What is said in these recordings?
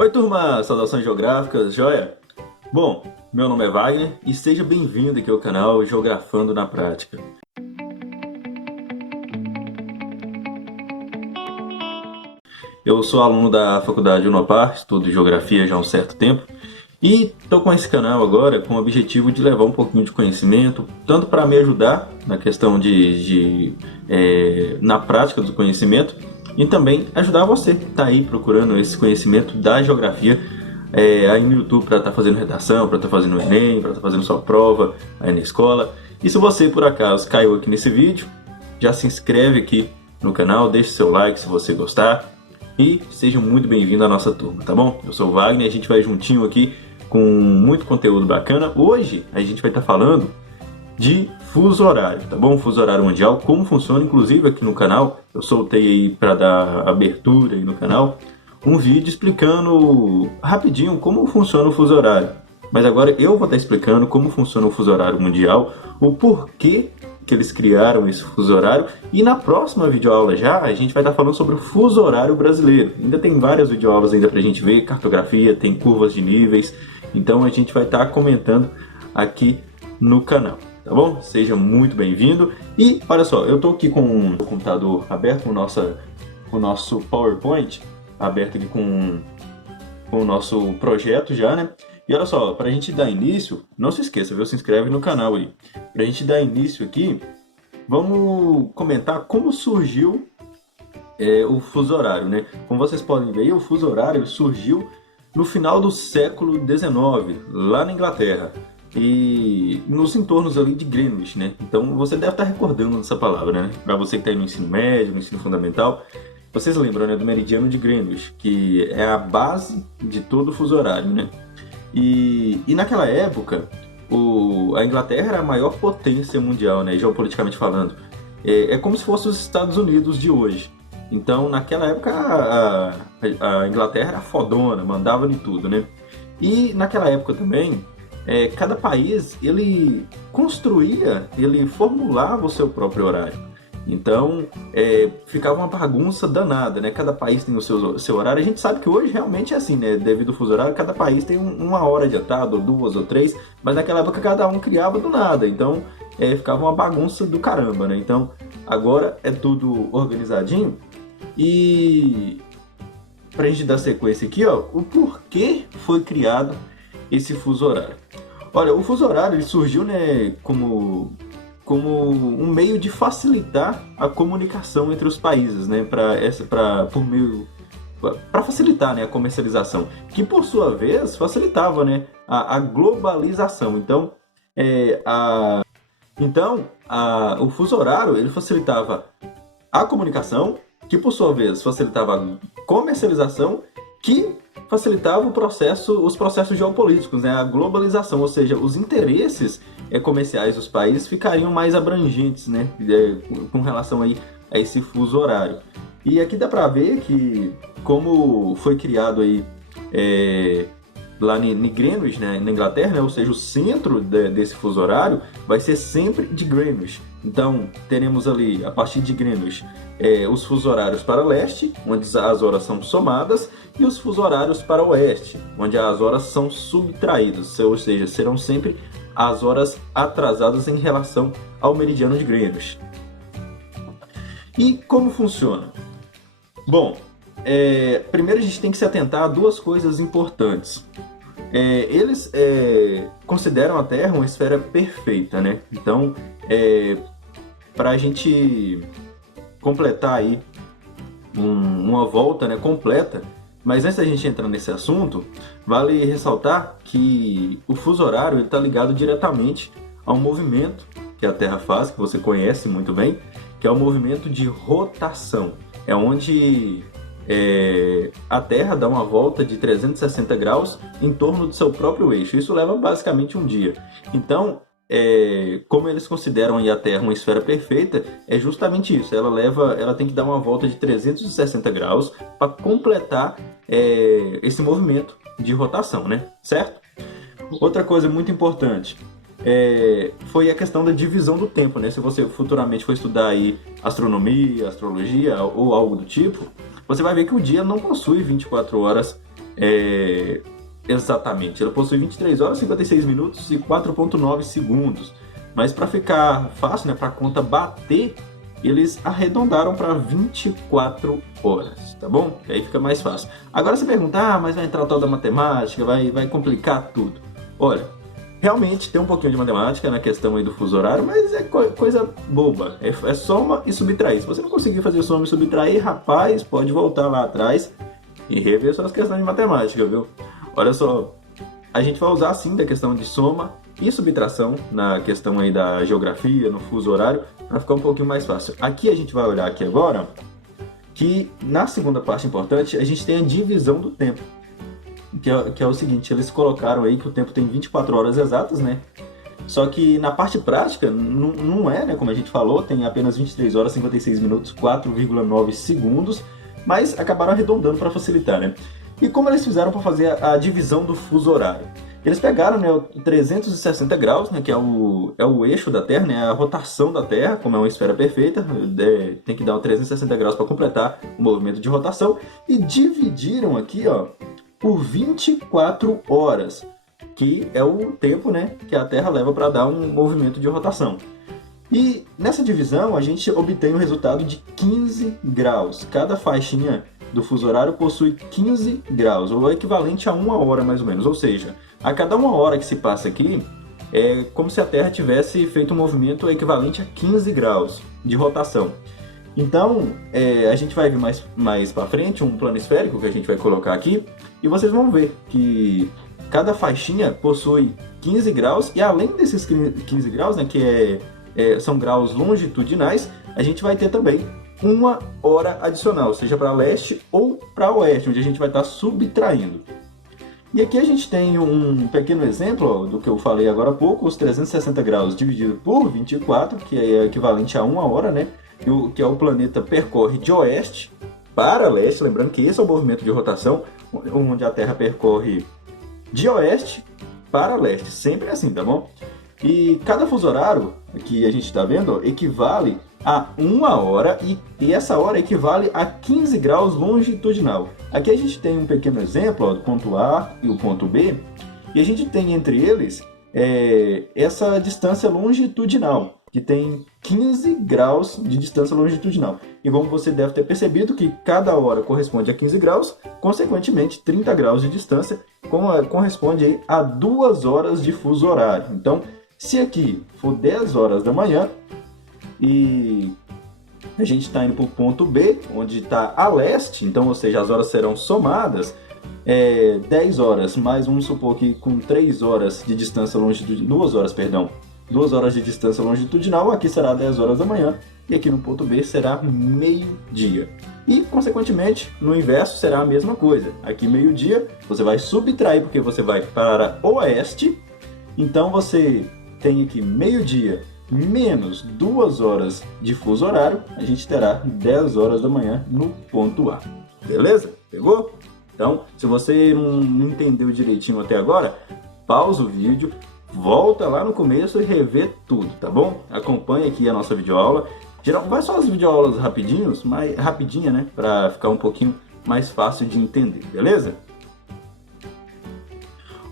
Oi turma, saudações geográficas, joia? Bom, meu nome é Wagner e seja bem-vindo aqui ao canal Geografando na Prática. Eu sou aluno da Faculdade Unopar, estudo Geografia já há um certo tempo e estou com esse canal agora com o objetivo de levar um pouquinho de conhecimento, tanto para me ajudar na questão na prática do conhecimento e também ajudar você que está aí procurando esse conhecimento da geografia aí no YouTube para estar fazendo redação, para estar fazendo o Enem, para estar fazendo sua prova aí na escola. E se você por acaso caiu aqui nesse vídeo, já se inscreve aqui no canal, deixe seu like se você gostar e seja muito bem-vindo à nossa turma, tá bom? Eu sou o Wagner, a gente vai juntinho aqui com muito conteúdo bacana. Hoje a gente vai estar falando de fuso horário, tá bom? Fuso horário mundial, como funciona, inclusive aqui no canal, eu soltei aí para dar abertura aí no canal, um vídeo explicando rapidinho como funciona o fuso horário. Mas agora eu vou estar explicando como funciona o fuso horário mundial, o porquê que eles criaram esse fuso horário, e na próxima videoaula já a gente vai estar falando sobre o fuso horário brasileiro. Ainda tem várias videoaulas ainda pra gente ver, cartografia, tem curvas de níveis, então a gente vai estar comentando aqui no canal, tá bom? Seja muito bem-vindo. E olha só, eu tô aqui com o computador aberto, com o nosso PowerPoint aberto aqui com o nosso projeto já, né? E olha só, para a gente dar início, não se esqueça, viu? Se inscreve no canal aí. Para a gente dar início aqui, vamos comentar como surgiu o fuso horário, né? Como vocês podem ver aí, o fuso horário surgiu no final do século XIX, lá na Inglaterra, e nos entornos ali de Greenwich, né? Então você deve estar recordando dessa palavra, né? Para você que está aí no ensino médio, no ensino fundamental, vocês lembram, né, do meridiano de Greenwich, que é a base de todo o fuso horário, né? E naquela época, a Inglaterra era a maior potência mundial, né, geopoliticamente falando. É como se fosse os Estados Unidos de hoje. Então, naquela época, a Inglaterra era fodona, mandava em tudo, né? E naquela época também, cada país, ele construía, ele formulava o seu próprio horário. Então, ficava uma bagunça danada, né? Cada país tem o seu horário. A gente sabe que hoje realmente é assim, né? Devido ao fuso horário, cada país tem uma hora adiantada, ou duas, ou três. Mas naquela época cada um criava do nada. Então, ficava uma bagunça do caramba, né? Então, agora é tudo organizadinho. E pra gente dar sequência aqui, ó, o porquê foi criado esse fuso horário. Olha, o fuso horário ele surgiu, né, como um meio de facilitar a comunicação entre os países, né, para facilitar, né, a comercialização, que por sua vez facilitava, né, a globalização. Então, o fuso horário ele facilitava a comunicação, que por sua vez facilitava a comercialização, que facilitava os processos geopolíticos, né? A globalização, ou seja, os interesses comerciais dos países ficariam mais abrangentes, né? Com relação aí a esse fuso horário. E aqui dá para ver que como foi criado aí lá em Greenwich, né, na Inglaterra, né, ou seja, o centro desse fuso horário vai ser sempre de Greenwich. Então, teremos ali, a partir de Greenwich, os fusos horários para leste, onde as horas são somadas, e os fusos horários para oeste, onde as horas são subtraídas, ou seja, serão sempre as horas atrasadas em relação ao meridiano de Greenwich. E como funciona? Bom, primeiro a gente tem que se atentar a duas coisas importantes. Eles consideram a Terra uma esfera perfeita, né? Então, para a gente completar aí uma volta, né, completa, mas antes da gente entrar nesse assunto, vale ressaltar que o fuso horário está ligado diretamente ao movimento que a Terra faz, que você conhece muito bem, que é o movimento de rotação. É onde a Terra dá uma volta de 360 graus em torno do seu próprio eixo. Isso leva basicamente um dia. Então, como eles consideram a Terra uma esfera perfeita, é justamente isso. Ela tem que dar uma volta de 360 graus para completar esse movimento de rotação, né? Certo? Outra coisa muito importante foi a questão da divisão do tempo, né? Se você futuramente for estudar aí astronomia, astrologia ou algo do tipo, você vai ver que o dia não possui 24 horas exatamente. Ela possui 23 horas, 56 minutos e 4,9 segundos. Mas para ficar fácil, né, para a conta bater, eles arredondaram para 24 horas, tá bom? E aí fica mais fácil. Agora você pergunta, mas vai entrar o tal da matemática, vai complicar tudo. Olha, realmente tem um pouquinho de matemática na questão aí do fuso horário, mas é coisa boba. É soma e subtrair. Se você não conseguir fazer soma e subtrair, rapaz, pode voltar lá atrás e rever suas questões de matemática, viu? Olha só, a gente vai usar sim da questão de soma e subtração na questão aí da geografia, no fuso horário, para ficar um pouquinho mais fácil. Aqui a gente vai olhar aqui agora que na segunda parte importante a gente tem a divisão do tempo, que é o seguinte, eles colocaram aí que o tempo tem 24 horas exatas, né? Só que na parte prática não é, né? Como a gente falou, tem apenas 23 horas, 56 minutos, 4,9 segundos, mas acabaram arredondando para facilitar, né? E como eles fizeram para fazer a divisão do fuso horário? Eles pegaram, né, o 360 graus, né, que é o eixo da Terra, né, a rotação da Terra, como é uma esfera perfeita, tem que dar um 360 graus para completar o movimento de rotação, e dividiram aqui, ó, por 24 horas, que é o tempo, né, que a Terra leva para dar um movimento de rotação. E nessa divisão a gente obtém o resultado de 15 graus. Cada faixinha do fuso horário possui 15 graus, ou equivalente a 1 hora mais ou menos. Ou seja, a cada 1 hora que se passa aqui, é como se a Terra tivesse feito um movimento equivalente a 15 graus de rotação. Então, a gente vai ver mais para frente um plano esférico que a gente vai colocar aqui, e vocês vão ver que cada faixinha possui 15 graus, e além desses 15 graus, né, que são graus longitudinais, a gente vai ter também 1 hora adicional, seja para leste ou para oeste, onde a gente vai estar subtraindo. E aqui a gente tem um pequeno exemplo, ó, do que eu falei agora há pouco, os 360 graus dividido por 24, que é equivalente a 1 hora, né? Que é o planeta percorre de oeste para leste, lembrando que esse é o movimento de rotação, onde a Terra percorre de oeste para leste, sempre assim, tá bom? E cada fuso horário que a gente está vendo, ó, equivale a 1 hora, e essa hora equivale a 15 graus longitudinal. Aqui a gente tem um pequeno exemplo, ó, do ponto A e o ponto B, e a gente tem entre eles essa distância longitudinal, que tem 15 graus de distância longitudinal. E como você deve ter percebido que cada hora corresponde a 15 graus, consequentemente 30 graus de distância corresponde aí a 2 horas de fuso horário. Então, se aqui for 10 horas da manhã, e a gente está indo para o ponto B, onde está a leste, então, ou seja, as horas serão somadas, 10 horas, mais vamos supor que com 3 horas de distância longitudinal, 2 horas de distância longitudinal, aqui será 10 horas da manhã, e aqui no ponto B será meio-dia. E, consequentemente, no inverso será a mesma coisa. Aqui meio-dia, você vai subtrair porque você vai para oeste, então você tem aqui meio-dia menos 2 horas de fuso horário, a gente terá 10 horas da manhã no ponto A. Beleza? Pegou? Então, se você não entendeu direitinho até agora, pausa o vídeo, volta lá no começo e revê tudo, tá bom? Acompanhe aqui a nossa videoaula. Vai só as videoaulas rapidinhas, né? Para ficar um pouquinho mais fácil de entender, beleza?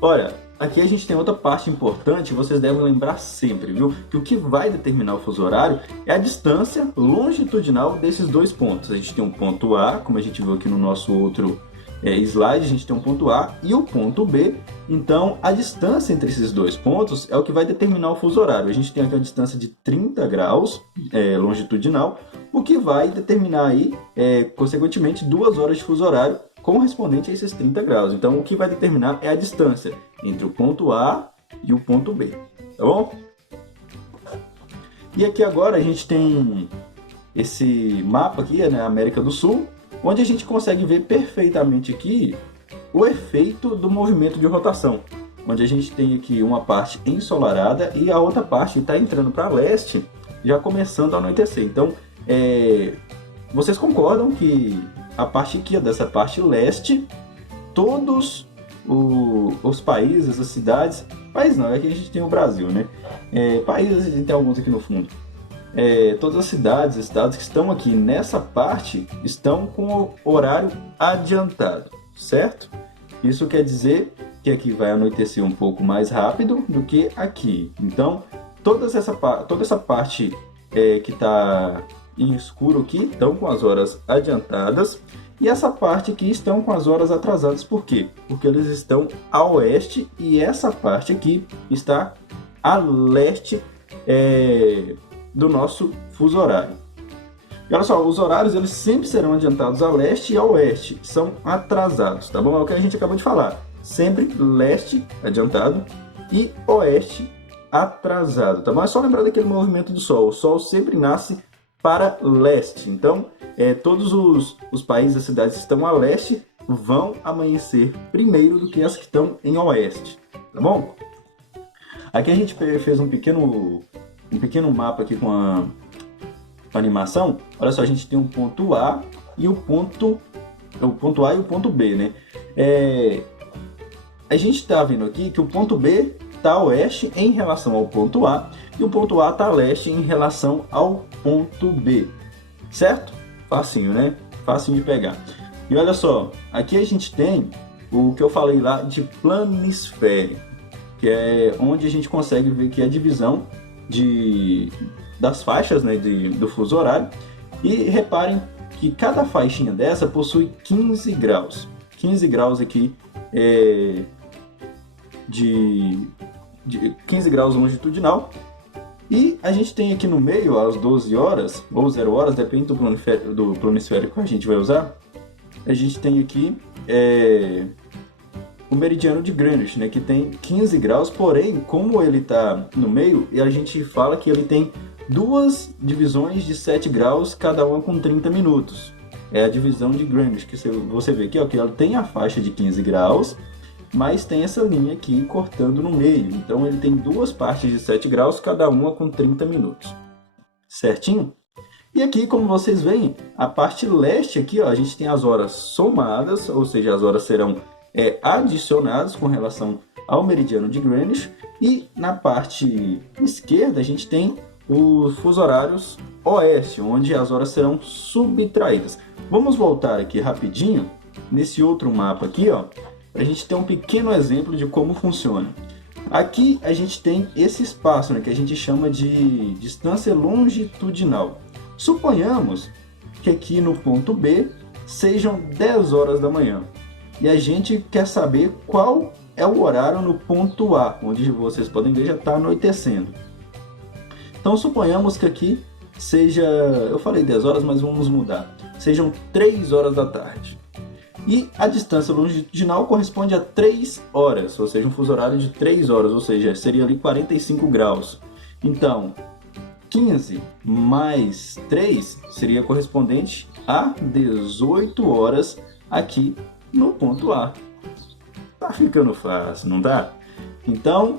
Olha, aqui a gente tem outra parte importante, vocês devem lembrar sempre, viu? Que o que vai determinar o fuso horário é a distância longitudinal desses dois pontos. A gente tem um ponto A, como a gente viu aqui no nosso outro slide, a gente tem um ponto A e o ponto B. Então, a distância entre esses dois pontos é o que vai determinar o fuso horário. A gente tem aqui uma distância de 30 graus longitudinal, o que vai determinar aí, consequentemente, 2 horas de fuso horário correspondente a esses 30 graus. Então, o que vai determinar é a distância entre o ponto A e o ponto B, tá bom? E aqui agora a gente tem esse mapa aqui, né, América do Sul, onde a gente consegue ver perfeitamente aqui o efeito do movimento de rotação, onde a gente tem aqui uma parte ensolarada e a outra parte está entrando para leste, já começando a anoitecer. Então, vocês concordam que a parte aqui, dessa parte leste, todos os países, as cidades, país não, é que a gente tem o Brasil, né? Países, a gente tem alguns aqui no fundo. Todas as cidades, estados que estão aqui nessa parte estão com o horário adiantado, certo? Isso quer dizer que aqui vai anoitecer um pouco mais rápido do que aqui. Então, toda essa parte que está em escuro aqui estão com as horas adiantadas, e essa parte aqui estão com as horas atrasadas. Por quê? Porque eles estão a oeste e essa parte aqui está a leste do nosso fuso horário. E olha só, os horários eles sempre serão adiantados a leste e a oeste, são atrasados, tá bom? É o que a gente acabou de falar, sempre leste adiantado e oeste atrasado, tá bom? É só lembrar daquele movimento do Sol, o Sol sempre nasce para leste, então todos os países, as cidades que estão a leste vão amanhecer primeiro do que as que estão em oeste, tá bom? Aqui a gente fez um pequeno mapa aqui com a animação. Olha só, a gente tem um ponto A e o ponto A e o ponto B, né? A gente está vendo aqui que o ponto B está a oeste em relação ao ponto A e o ponto A está a leste em relação ao ponto B, certo? Facinho, né? Facinho de pegar. E olha só, aqui a gente tem o que eu falei lá de planisfério, que é onde a gente consegue ver que é a divisão das faixas, né, do fuso horário. E reparem que cada faixinha dessa possui 15 graus. 15 graus aqui de 15 graus longitudinal. E a gente tem aqui no meio, às 12 horas, ou 0 horas, depende do planisfério que a gente vai usar, a gente tem aqui o meridiano de Greenwich, né, que tem 15 graus, porém, como ele está no meio, e a gente fala que ele tem duas divisões de 7 graus, cada uma com 30 minutos. É a divisão de Greenwich, que você vê aqui, ó, que ela tem a faixa de 15 graus, mas tem essa linha aqui cortando no meio. Então ele tem duas partes de 7 graus, cada uma com 30 minutos. Certinho? E aqui, como vocês veem, a parte leste aqui, ó, a gente tem as horas somadas, ou seja, as horas serão adicionadas com relação ao meridiano de Greenwich. E na parte esquerda a gente tem os fusos horários oeste, onde as horas serão subtraídas. Vamos voltar aqui rapidinho nesse outro mapa aqui, ó, para a gente ter um pequeno exemplo de como funciona. Aqui a gente tem esse espaço, né, que a gente chama de distância longitudinal. Suponhamos que aqui no ponto B sejam 10 horas da manhã. E a gente quer saber qual é o horário no ponto A, onde vocês podem ver já está anoitecendo. Então suponhamos que aqui seja, eu falei 10 horas, mas vamos mudar, sejam 3 horas da tarde. E a distância longitudinal corresponde a 3 horas, ou seja, um fuso horário de 3 horas, ou seja, seria ali 45 graus. Então, 15 mais 3 seria correspondente a 18 horas aqui no ponto A. Tá ficando fácil, não tá? Então,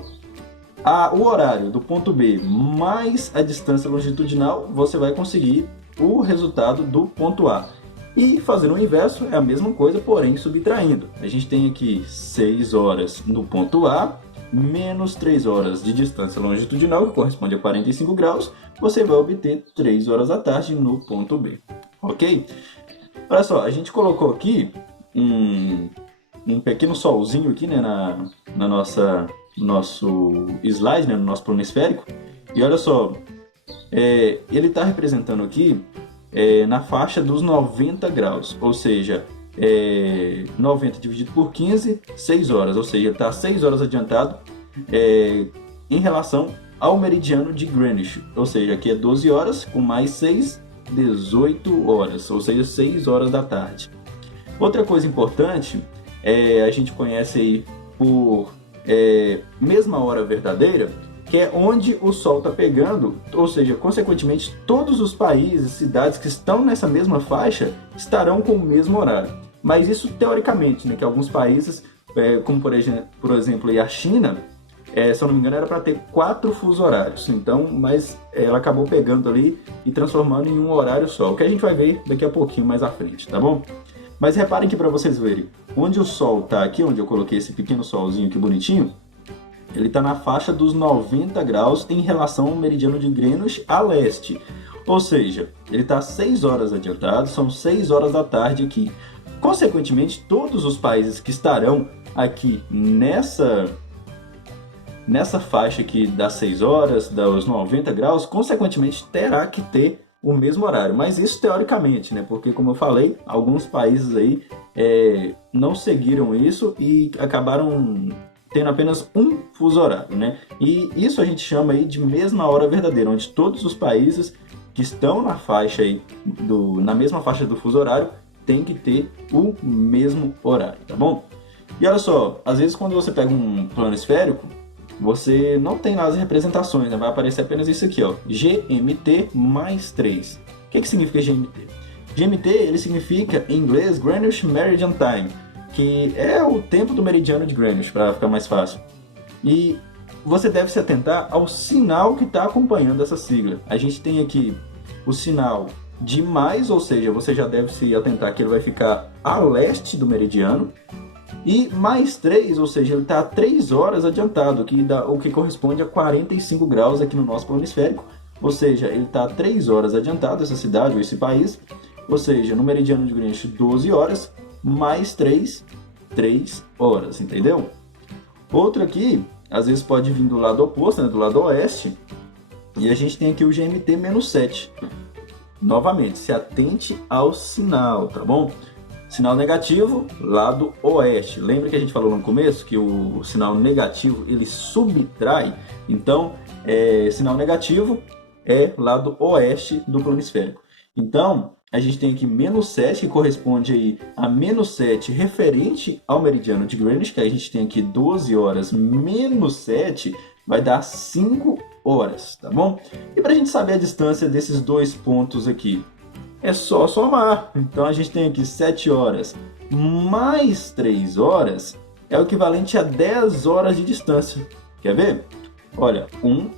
o horário do ponto B mais a distância longitudinal, você vai conseguir o resultado do ponto A. E fazendo o inverso é a mesma coisa, porém subtraindo. A gente tem aqui 6 horas no ponto A, menos 3 horas de distância longitudinal, que corresponde a 45 graus, você vai obter 3 horas da tarde no ponto B. Ok? Olha só, a gente colocou aqui um pequeno solzinho aqui, né, no nosso slide, né, no nosso planisférico. E olha só, ele está representando aqui na faixa dos 90 graus, ou seja, 90 dividido por 15, 6 horas, ou seja, ele está 6 horas adiantado em relação ao meridiano de Greenwich, ou seja, aqui é 12 horas, com mais 6, 18 horas, ou seja, 6 horas da tarde. Outra coisa importante, a gente conhece aí por mesma hora verdadeira, que é onde o Sol está pegando, ou seja, consequentemente, todos os países, cidades que estão nessa mesma faixa estarão com o mesmo horário. Mas isso teoricamente, né, que alguns países, como por exemplo a China, se eu não me engano era para ter 4 fusos horários, então, mas ela acabou pegando ali e transformando em um horário só, o que a gente vai ver daqui a pouquinho mais à frente, tá bom? Mas reparem que para vocês verem, onde o Sol está aqui, onde eu coloquei esse pequeno solzinho aqui bonitinho, ele está na faixa dos 90 graus em relação ao meridiano de Greenwich a leste. Ou seja, ele está 6 horas adiantado, são 6 horas da tarde aqui. Consequentemente, todos os países que estarão aqui nessa faixa aqui das 6 horas, dos 90 graus, consequentemente terá que ter o mesmo horário. Mas isso teoricamente, né? Porque, como eu falei, alguns países aí não seguiram isso e acabaram tendo apenas um fuso horário, né? E isso a gente chama aí de mesma hora verdadeira, onde todos os países que estão na faixa aí, na mesma faixa do fuso horário, tem que ter o mesmo horário, tá bom? E olha só, às vezes quando você pega um plano esférico, você não tem lá as representações, né? Vai aparecer apenas isso aqui, ó, GMT mais 3. O que significa GMT? GMT, ele significa, em inglês, Greenwich Meridian Time, que é o tempo do meridiano de Greenwich, para ficar mais fácil. E você deve se atentar ao sinal que está acompanhando essa sigla. A gente tem aqui o sinal de mais, ou seja, você já deve se atentar que ele vai ficar a leste do meridiano. E mais 3, ou seja, ele está 3 horas adiantado, o que corresponde a 45 graus aqui no nosso plano esférico. Ou seja, ele está 3 horas adiantado, essa cidade ou esse país. Ou seja, no meridiano de Greenwich, 12 horas, mais 3 horas, entendeu? Outro aqui, às vezes pode vir do lado oposto, né, do lado oeste. E a gente tem aqui o GMT-7. Novamente, se atente ao sinal, tá bom? Sinal negativo, lado oeste. Lembra que a gente falou no começo que o sinal negativo ele subtrai? Então, sinal negativo é lado oeste do plano esférico. Então, a gente tem aqui -7, que corresponde aí a -7 referente ao meridiano de Greenwich, que a gente tem aqui 12 horas menos 7, vai dar 5 horas, tá bom? E para a gente saber a distância desses dois pontos aqui, é só somar. Então a gente tem aqui 7 horas mais 3 horas é o equivalente a 10 horas de distância. Quer ver? Olha, 1,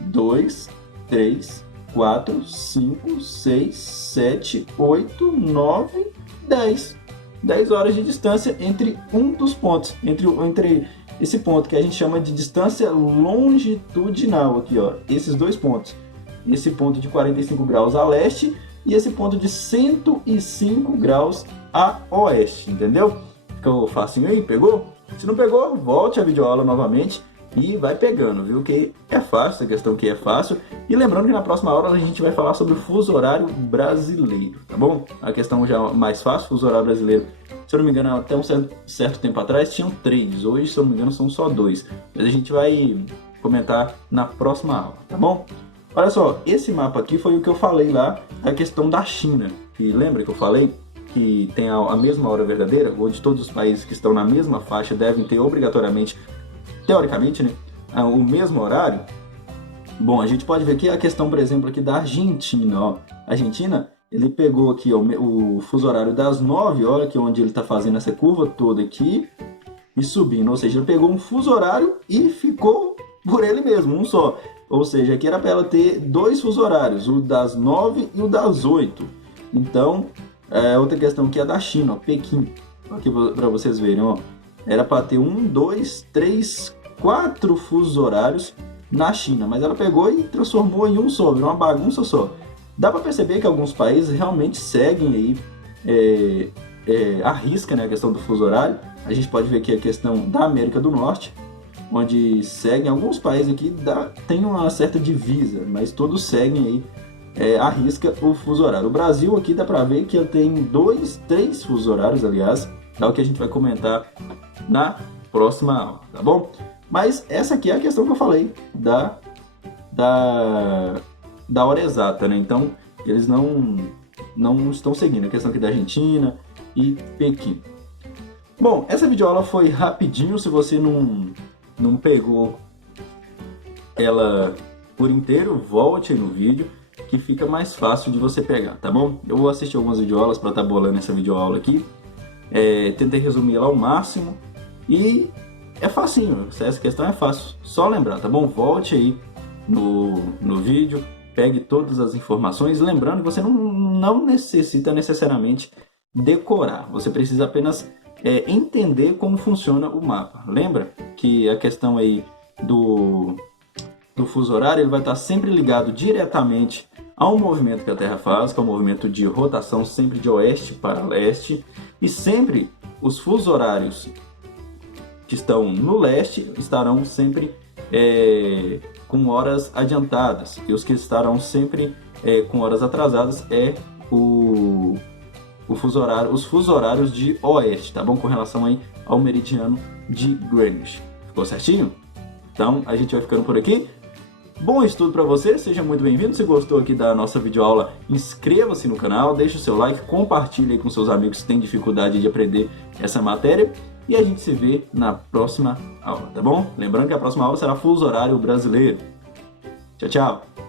2, 3, 4, 5, 6, 7, 8, 9, 10. 10 horas de distância entre um dos pontos, entre esse ponto que a gente chama de distância longitudinal aqui, ó, esses dois pontos. Esse ponto de 45 graus a leste e esse ponto de 105 graus a oeste, entendeu? Ficou facinho aí? Pegou? Se não pegou, volte a videoaula novamente e vai pegando, viu? Que é fácil, essa questão que é fácil. E lembrando que na próxima aula a gente vai falar sobre o fuso horário brasileiro, tá bom? A questão já mais fácil, fuso horário brasileiro. Se eu não me engano, até um certo tempo atrás tinham 3, hoje, se eu não me engano, são só 2. Mas a gente vai comentar na próxima aula, tá bom? Olha só, esse mapa aqui foi o que eu falei lá, a questão da China. E lembra que eu falei que tem a mesma hora verdadeira, onde todos os países que estão na mesma faixa devem ter obrigatoriamente, teoricamente, né, o mesmo horário? Bom, a gente pode ver aqui a questão, por exemplo, aqui da Argentina. Ó. A Argentina, ele pegou aqui ó, o fuso horário das 9 horas, que é onde ele está fazendo essa curva toda aqui, e subindo. Ou seja, ele pegou um fuso horário e ficou por ele mesmo, um só. Ou seja, aqui era para ela ter 2 fuso horários, o das 9 e o das 8. Então, outra questão que é da China, ó, Pequim. Aqui para vocês verem, ó. Era para ter 1, 2, 3, 4 fusos horários na China, mas ela pegou e transformou em um só, virou uma bagunça só. Dá para perceber que alguns países realmente seguem aí, à risca, né, a questão do fuso horário. A gente pode ver aqui a questão da América do Norte, onde seguem alguns países aqui, tem uma certa divisa, mas todos seguem aí, à risca o fuso horário. O Brasil aqui dá para ver que ele tem 2, 3 fusos horários, aliás, é o que a gente vai comentar na próxima aula, tá bom? Mas essa aqui é a questão que eu falei da hora exata, né? Então, eles não estão seguindo a questão aqui da Argentina e Pequim. Bom, essa videoaula foi rapidinho, se você não pegou ela por inteiro, volte aí no vídeo, que fica mais fácil de você pegar, tá bom? Eu vou assistir algumas videoaulas para estar bolando essa videoaula aqui. Tentei resumir ela ao máximo e é facinho, essa questão é fácil, só lembrar, tá bom? Volte aí no vídeo, pegue todas as informações, lembrando que você não necessita necessariamente decorar, você precisa apenas entender como funciona o mapa. Lembra que a questão aí do fuso horário, ele vai estar sempre ligado diretamente ao movimento que a Terra faz, que é o movimento de rotação sempre de oeste para leste, E sempre os fusos horários que estão no leste estarão sempre com horas adiantadas, e os que estarão sempre com horas atrasadas os fusos horários de oeste, tá bom? Com relação aí ao meridiano de Greenwich. Ficou certinho? Então a gente vai ficando por aqui. Bom estudo para você, seja muito bem-vindo. Se gostou aqui da nossa videoaula, inscreva-se no canal, deixe o seu like, compartilhe aí com seus amigos que têm dificuldade de aprender essa matéria. E a gente se vê na próxima aula, tá bom? Lembrando que a próxima aula será fuso horário brasileiro. Tchau, tchau!